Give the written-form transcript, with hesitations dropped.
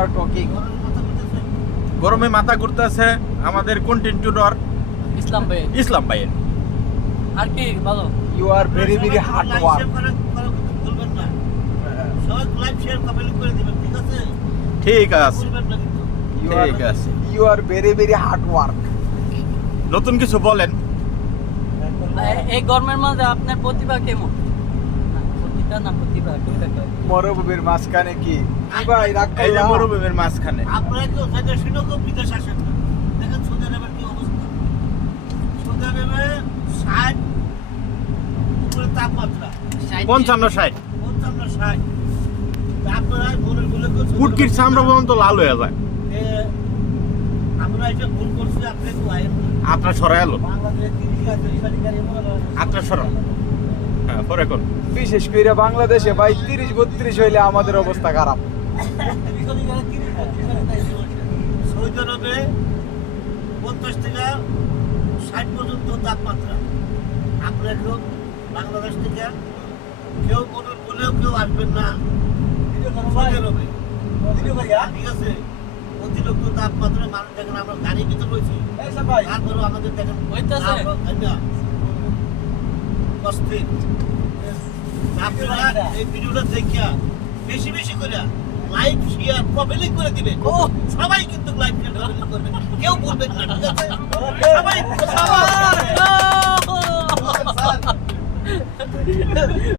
are talking. গরমে মাথা ঘুরতেছে আমাদের কন্টেন্টর ইসলাম ভাইয়ের। আর কি বলো? You are very very hard work. ঠিক আছে You are very very hard work. নতুন কিছু বলেন। এই গরমের মধ্যে আপনার প্রতিভা কেমন? প্রতিভা কোনটা কয়? মরুভূমির মাঝখানে কি ভাই রাগ এই যে করলাম? মরুভূমির মাঝখানে আপনারা কি ওখানে শুনে খুব বিদেশ আসেন না? দেখেন সৌদি আরবের কি অবস্থা। সৌদি আরবে 60 উপরে তাপমাত্রা 55-60 55-60। আপনারা ভুলের ভুলে কুটকির চামড়া পর্যন্ত লাল হয়ে যায়। আমরা এটা ভুল করছি, আপনি একটু আইন না। আপনার সরাই এলো বাংলাদেশে 30,000 গাড়ি আপনার সরান। হ্যাঁ পরে কোন বিশেষ করে বাংলাদেশে ভাই 30-32 হইলে আমাদের অবস্থা খারাপ। সৌদি আরবে 50 থেকে 60 পর্যন্ত তাপমাত্রা। আপনারা কেউ বাংলাদেশ থেকে কেউ কোনো বলেও কেউ আসবেন না সৌদি আরবে। ঠিক আছে, অতিরিক্ত তাপমাত্রা মানুষ দেখেন, আমরা গাড়ির ভিতরে রয়েছি, তারপরেও আমাদের দেখেন অস্থির। আপনারা এই ভিডিওটা দেখিয়া বেশি বেশি করে লাইক শেয়ার কমেন্ট করে দিবেন। সবাই কিন্তু লাইক শেয়ার কমেন্ট করবেন, কেউ বলবেন না, ঠিক আছে? সবাই